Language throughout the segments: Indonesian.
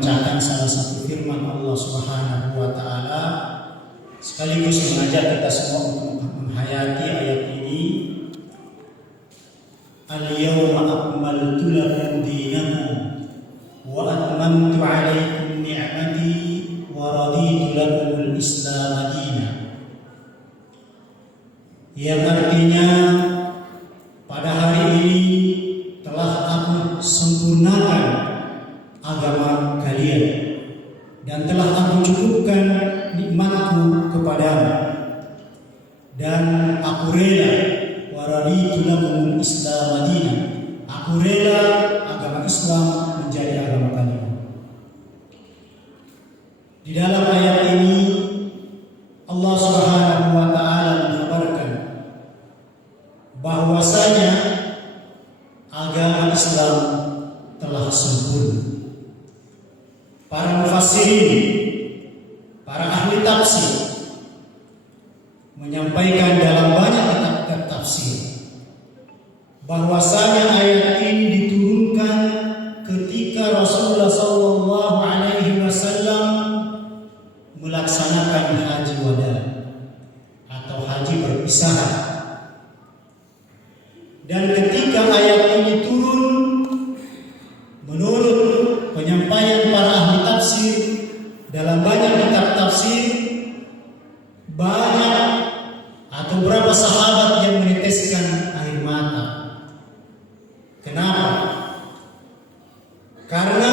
membacakan salah satu firman Allah Subhanahu wa taala sekaligus mengajak kita semua untuk menghayati ayat ini. Al-yawma akmaltu lakum dinakum wa atmamtu 'alaikum ni'mati wa raditu lakumul Islam dinan. Yang artinya pada hari ini telah aku sempurnakan agama kalian dan telah aku cukupkan nikmatku kepadamu, dan aku rela waraditu lakumul Islam dinan, aku rela agama Islam menjadi agama kalian. Di dalam ayat ini Allah Subhanahu wa taala mengabarkan bahwasanya agama Islam telah sempurna. Para mufassirin, para ahli tafsir menyampaikan dalam banyak kitab tafsir bahwasanya ayat ini diturunkan ketika Rasulullah SAW melaksanakan haji wada atau haji perpisahan. Dan ketika ayat ini turun, menurut penyampaian para ahli tafsir dalam banyak kitab tafsir, banyak atau beberapa sahabat yang meneteskan air mata. Kenapa? Karena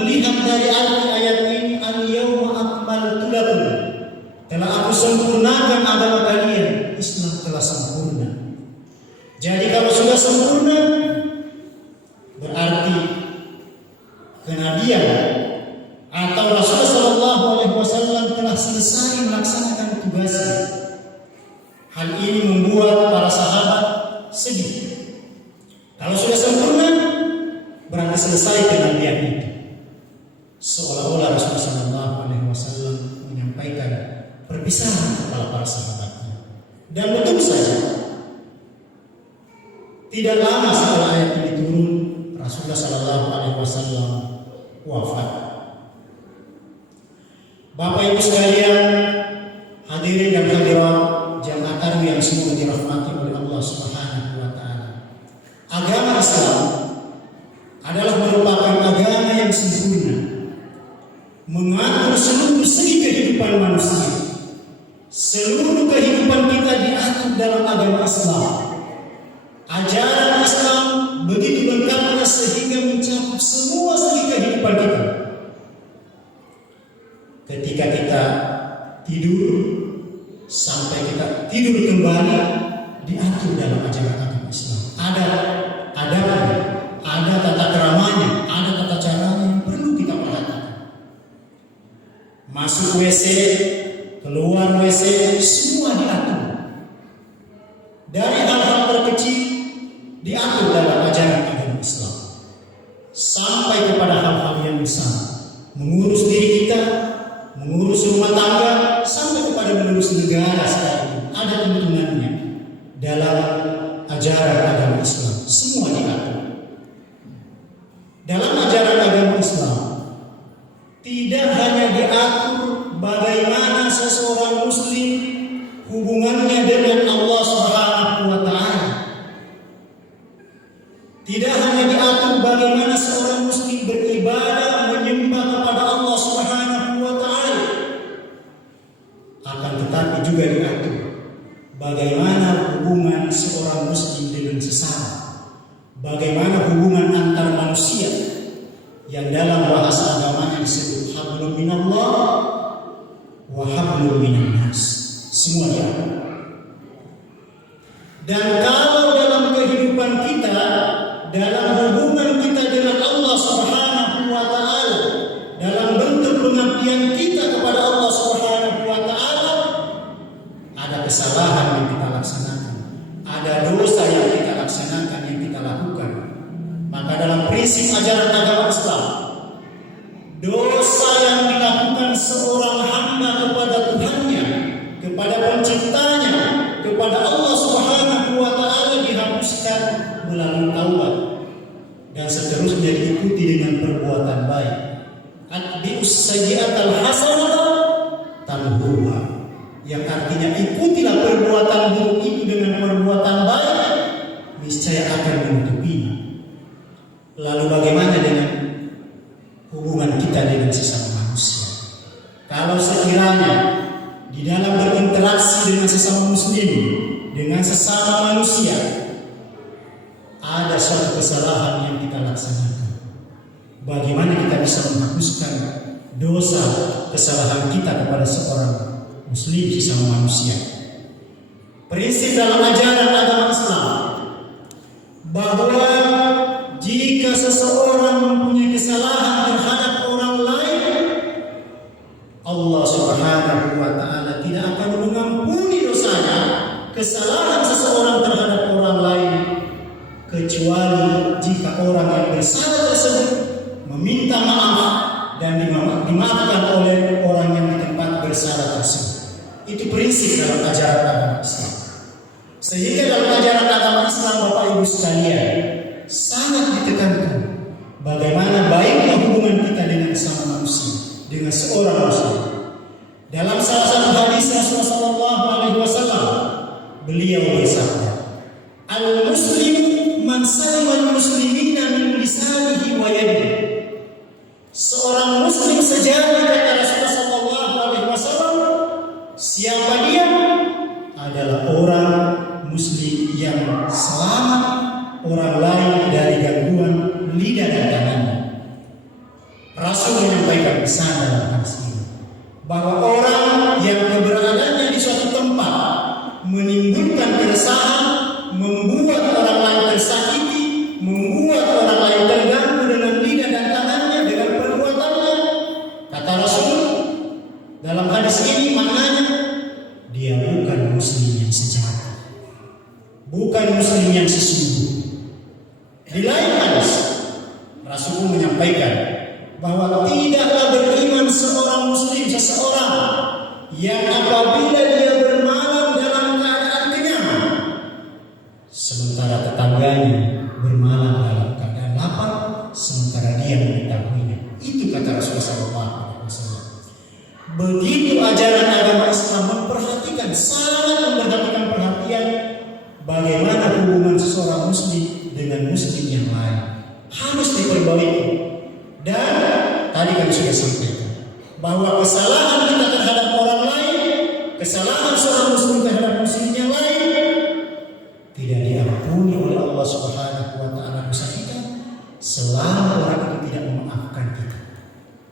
melihat dari arti ayat ini, al-yawma akmaltu lakum, telah aku sempurnakan agama kalian. Islam telah sempurna. Jadi kalau sudah sempurna, berarti kenabian atau Rasulullah SAW telah selesai melaksanakan tugasnya. Hal ini membuat para sahabat sedih. Kalau sudah sempurna, berarti selesai kenabian itu. Seolah-olah Rasulullah SAW menyampaikan perpisahan kepada para sahabatnya. Dan betul saja, tidak lama setelah ayat ini turun, Rasulullah SAW wafat. Bapak Ibu sekalian, hadirin dan hadirat jamaah tarwiyah yang semoga dirahmati oleh Allah Subhanahu wa taala. Agama Islam adalah merupakan agama yang sempurna, mengatur seluruh segi kehidupan manusia. Seluruh kehidupan kita diatur dalam agama Islam. Ajaran Islam begitu lengkapnya sehingga mencakup semua segi kehidupan kita. Ketika kita tidur sampai kita tidur kembali, diatur dalam ajaran agama Islam. Ada adabnya, ada tata keramanya, ada tata caranya yang perlu kita perhatikan. Masuk WC, keluar WC, semua diatur. Dari hal-hal terkecil diatur dalam ajaran agama Islam, sampai kepada hal-hal yang besar, mengurus diri kita, mengurus rumah tangga, sampai kepada mengurus negara sekalipun ada tuntunannya dalam ajaran agama Islam. Semua diatur dalam ajaran agama Islam. Tidak hanya diatur bagaimana seseorang muslim hubungannya dengan Allah Subhanahu wa taala. Tidak hanya diatur bagaimana seorang muslim beribadah menyembah kepada Allah Subhanahu wa taala, akan tetapi juga diatur bagaimana hubungan seorang muslim dengan sesama, bagaimana hubungan antar manusia yang dalam bahasa agamanya disebut hablum minallah wa hablum minan nas. Semua diatur. Dan kalau dalam kehidupan kita, dalam hubungan kita dengan Allah Subhanahu wa taala, dalam bentuk pengabdian kita kepada Allah Subhanahu wa taala, ada kesalahan yang kita laksanakan, ada dosa yang kita laksanakan, yang kita lakukan, maka dalam prinsip ajaran agama Islam, dosa yang dilakukan seorang hamba kepada Tuhannya, kepada penciptanya, kepada Allah Subhanahu wa taala dihapuskan melalui taubat dan seterusnya diikuti dengan perbuatan baik. atbi'us sayyi'atal hasanata tamhuha, yang artinya ikutilah perbuatan buruk itu dengan perbuatan baik, niscaya akan menutupinya. Lalu bagaimana dengan hubungan kita dengan sesama manusia? Kalau sekiranya di dalam berinteraksi dengan sesama muslim, dengan sesama manusia, ada suatu kesalahan yang kita laksanakan, bagaimana kita bisa menghapuskan dosa kesalahan kita kepada seorang muslim sesama manusia? Prinsip dalam ajaran agama Islam bahwa jika seseorang mempunyai kesalahan terhadap orang lain, Allah Subhanahu wa ta'ala tidak akan mengampuni dosanya, kesalahan seseorang terhadap orang lain, kecuali jika orang yang bersalah tersebut meminta maaf dan dimaafkan oleh orang yang di tempat bersalah tersebut. Itu prinsip dalam ajaran agama Islam. Sehingga dalam ajaran agama Islam, Bapak Ibu sekalian, sangat ditekankan bagaimana baiknya hubungan kita dengan sesama manusia, dengan seorang muslim. Dalam salah satu hadis Rasulullah sallallahu alaihi wasallam, beliau bersabda, "Al-muslimu man salima al-muslimina min lisanihi wa yadihi." Seorang muslim sejati, kata Rasulullah sallallahu alaihi wasallam, siapa dia? Adalah orang muslim yang selamat orang lain dari gangguan lidah dan tangannya. Rasul menyampaikan pesan dalam hadis ini bahwa orang yang keberadaannya di suatu tempat menimbulkan keresahan, membuat orang lain tersakiti, membuat orang lain terganggu dengan lidah dan tangannya, dengan perbuatannya, kata Rasul dalam hadis ini, maknanya dia bukan muslim yang sejati, bukan muslim yang sesungguhnya. Di lain hadis, Rasul pun menyampaikan bahwa tidaklah beriman seorang muslim seseorang yang apabila dia bermalam dalam keadaan kenyang, sementara tetangganya bermalam dalam keadaan lapar, sementara dia mengetahuinya. Itu kata Rasulullah SAW. Begitu ajaran agama Islam memperhatikan, sangat memperhatikan perhatian bagaimana hubungan seseorang muslim dengan muslim yang lain harus diperbaiki. Dan tadi kami sudah sampaikan bahwa kesalahan kita terhadap orang lain, kesalahan seorang muslim terhadap muslim yang lain, tidak diampuni oleh Allah Subhanahu wa ta'ala dosa kita selama orang itu tidak memaafkan kita.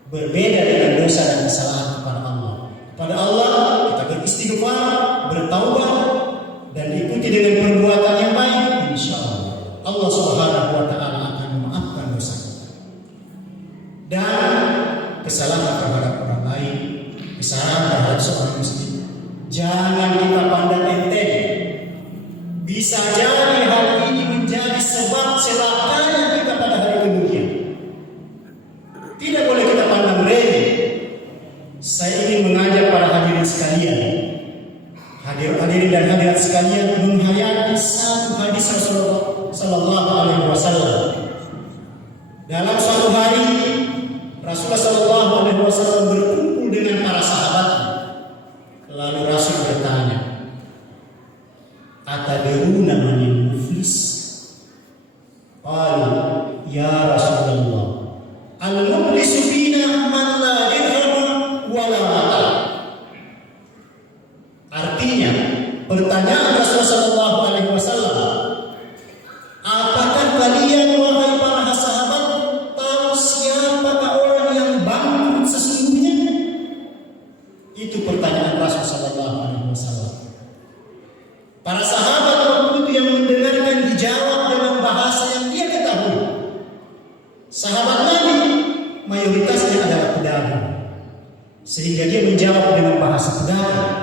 Berbeda dengan dosa dan kesalahan kepada Allah. Pada Allah kita beristighfar, bertaubat, dan ikuti dengan perbuatan yang baik, insyaallah Allah Subhanahu wa ta'ala akan memaafkan dosa kita. Dan kesalahan terhadap orang lain, kesalahan terhadap seorang muslim, jangan kita pandang enteng. Bisa jadi hal ini menjadi sebab celakanya kita pada hari kemudian. Tidak boleh kita pandang remeh. Saya ingin mengajak para hadirin sekalian, hadirin dan hadirat sekalian, menghayati satu hadis Rasulullah sallallahu alaihi wasallam. Dalam suatu hari Rasulullah sallallahu alaihi wasallam berkumpul dengan para sahabatnya. Lalu Rasul bertanya, "Atadruna manil muflis?" Qalu, "Ya Rasulullah, al-muflisu fina man la dirham wa la mata." Artinya, pertanyaan Rasulullah sallallahu alaihi wasallam, apakah kalian wahai para sahabat tahu siapakah orang yang bangkrut sesungguhnya? Itu pertanyaan Rasul sallallahu alaihi wasallam. Para sahabat waktu itu yang mendengarkan dijawab dengan bahasa yang dia ketahui. Sahabat Nabi mayoritasnya adalah pedagang, sehingga dia menjawab dengan bahasa pedagang.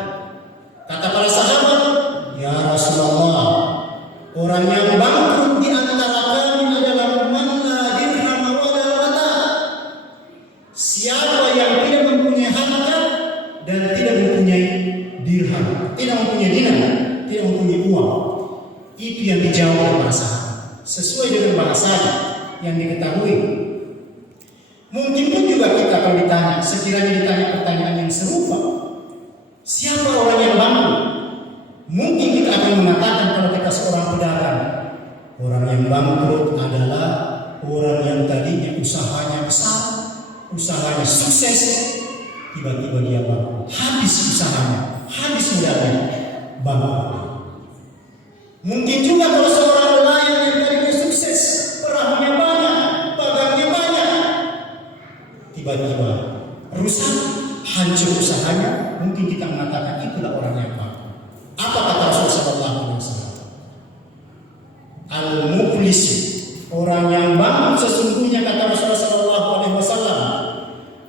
Kata para sahabat, "Ya Rasulullah, orang yang bangkrut di antara kami adalah man la dirham wa la mata." Siapa yang tidak mempunyai harta dan tidak mempunyai dirham, tidak mempunyai dinar, tidak mempunyai uang. Itu yang dijawab oleh para sahabat sesuai dengan bahasa yang diketahui. Mungkin pun juga kita kalau ditanya bertanya, sekiranya ditanya pertanyaan yang serupa, siapa orang yang bangkrut? Mungkin kita akan mengatakan kalau kita seorang pedagang, orang yang bangkrut adalah orang yang tadinya usahanya besar, usahanya sukses, tiba-tiba dia bangkrut, habis usahanya, habis modalnya, bangkrut. Mungkin juga kalau seorang nelayan yang tadinya sukses, perahunya banyak, bagangnya banyak, tiba-tiba rusak, hancur usahanya, mungkin kita mengatakan itulah orang yang bangkrut. Apa kata Rasulullah SAW? Al-muflis, orang yang bangkrut sesungguhnya, kata Rasulullah SAW,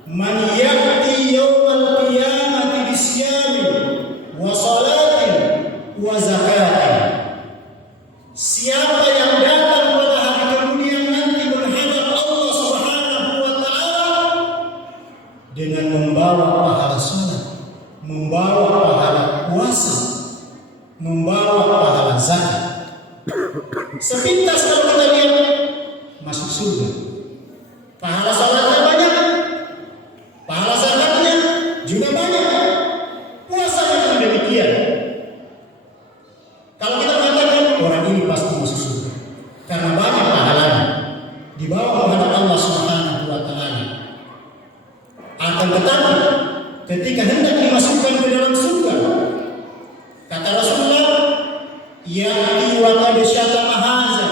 man ya'ti yawmal qiyamati bisyamin wa salatin wa zakatin. Siapa yang datang pada hari kemudian nanti menghadap Allah Subhanahu wa taala dengan membawa pahala salat, membawa pahala puasa, membawa pahala zakat. Sepintas kalau kita lihat masuk surga. Pahala salatnya banyak, pahala zakatnya juga banyak, puasanya pun demikian. Kalau kita mengatakan orang ini pasti masuk surga karena banyak pahalanya, dibawa menghadap Allah Subhanahu wa taala. Akan tetapi ketika hendak dimasukkan ke dalam surga, kata Rasulullah, ya'ti wa qad syatama hadza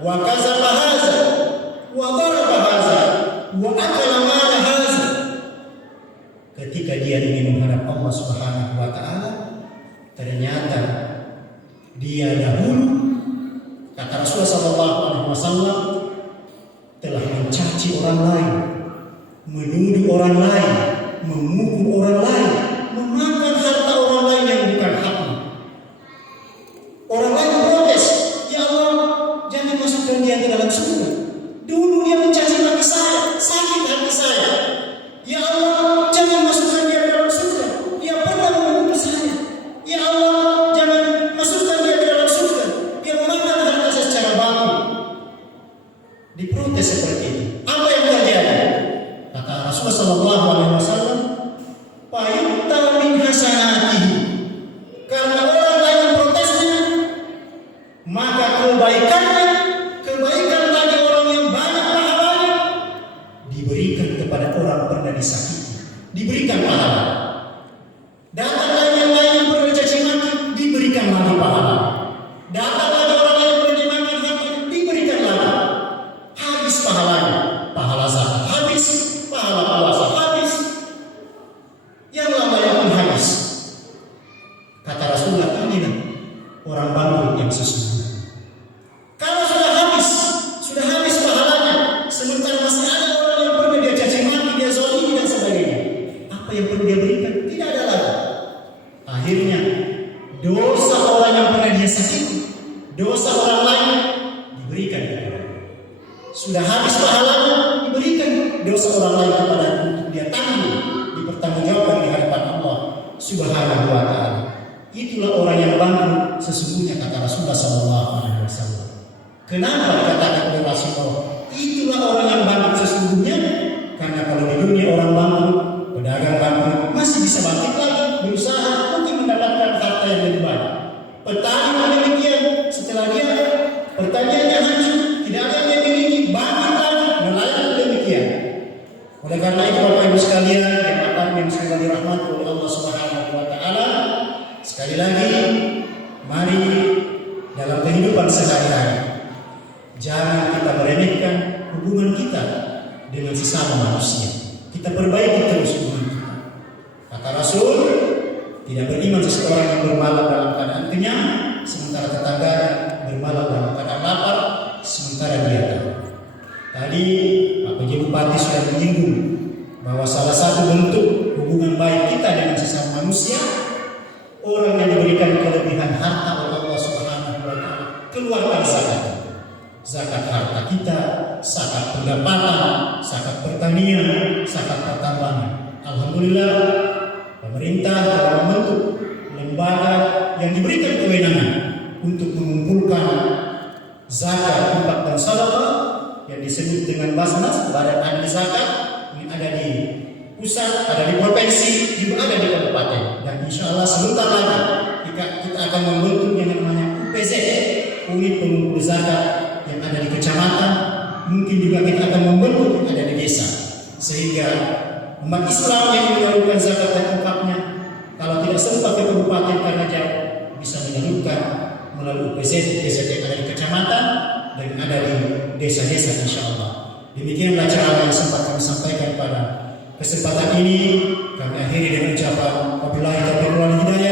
wa kazaba hadza wa daraba hadza wa akala mala hadza. Ketika dia ingin menghadap Allah Subhanahu wa taala, ternyata dia dahulu, kata Rasulullah SAW, telah mencaci orang lain, menuduh orang lain, memukul orang lain, memakan harta orang lain yang bukan haknya. Orang lain protes, ya Allah, jangan masukkan dia ke dalam surga. Dulu dia mencaci maki saya, sakit hati saya. Ya Allah, jangan masukkan dia ke dalam surga. Dia pernah memukul saya. Ya Allah, jangan masukkan dia ke dalam surga. Dia memakan harta saya secara baku. Diprotes seperti itu. Apa yang terjadi? Kata Rasulullah SAW, "Fayu'ta min hasanatihi." Karena orang lain protesnya, maka kebaikannya, kebaikan bagi orang yang banyak pahalanya, diberikan kepada orang pernah disakiti, diberikan pahala. Datang lagi yang lain yang pernah dicaci maki, diberikan lagi pahala. Datang lagi orang yang pernah dimakan hati, diberikan lagi. Habis pahalanya, pahala zakat habis, pahala puasa habis, yang lainnya pun habis. Kata Rasulullah, inilah orang bangkrut yang sesungguhnya. Kalau sudah habis pahalanya, sementara masih ada orang yang pernah dia caci maki, dia zalimi dan sebagainya, apa yang perlu dia berikan? Tidak ada lagi. Akhirnya dosa orang yang pernah dia sakiti, dosa orang lain diberikan kepada dia. Sudah habis pahalanya, diberikan dosa orang lain kepada untuk dia tanggung, dipertanggungjawabkan di hadapan Allah Subhanahu wa taala. Itulah orang yang bangkrut sesungguhnya, kata Rasulullah SAW. Kenapa dikatakan oleh Rasulullah itulah orang yang bangkrut sesungguhnya? Karena kalau di dunia orang bangkrut, pedagang bangkrut, masih bisa bangkit lagi, berusaha untuk mendapatkan harta yang lebih banyak. Petani pun demikian, setelah dia pertaniannya hancur, tidak ada yang dia miliki, bangkit lagi, nelayan pun demikian. Oleh karena itu Bapak Ibu sekalian, yang semoga dirahmati oleh Allah Subhanahu wa taala, sekali lagi mari dalam kehidupan sehari-hari jangan kita meremehkan hubungan kita dengan sesama manusia. Kita perbaiki terus hubungan kita. Kata Rasul, tidak beriman seseorang yang bermalam dalam keadaan kenyang, sementara tetangga bermalam dalam keadaan lapar, sementara dia tahu. Tadi Pak PJ Bupati sudah menyinggung bahwa salah satu bentuk hubungan baik kita dengan sesama manusia, orang yang diberikan kelebihan harta oleh Allah Subhanahu wa taala, keluarkan zakat. Zakat harta kita, zakat pendapatan, zakat pertanian, zakat pertambangan. Alhamdulillah, pemerintah telah membentuk lembaga yang diberikan kewenangan untuk mengumpulkan zakat, infak dan sedekah yang disebut dengan Basnas, Badan Ahli Zakat. Ini ada di pusat, ada di provinsi, juga ada di kabupaten. Dan insya Allah sebentar lagi kita akan membentuk yang namanya UPZ, unit pengumpul zakat yang ada di kecamatan. Mungkin juga kita akan membentuk yang ada di desa, sehingga umat Islam yang menyalurkan zakat dan infaknya, kalau tidak sempat ke kabupaten karena jauh, bisa menyalurkan melalui UPZ yang ada di kecamatan dan ada di desa-desa insya Allah. Demikianlah cara yang sempat kami sampaikan pada kesempatan ini. Kami akhiri dengan ucapan wabillahi taufiq wal hidayah.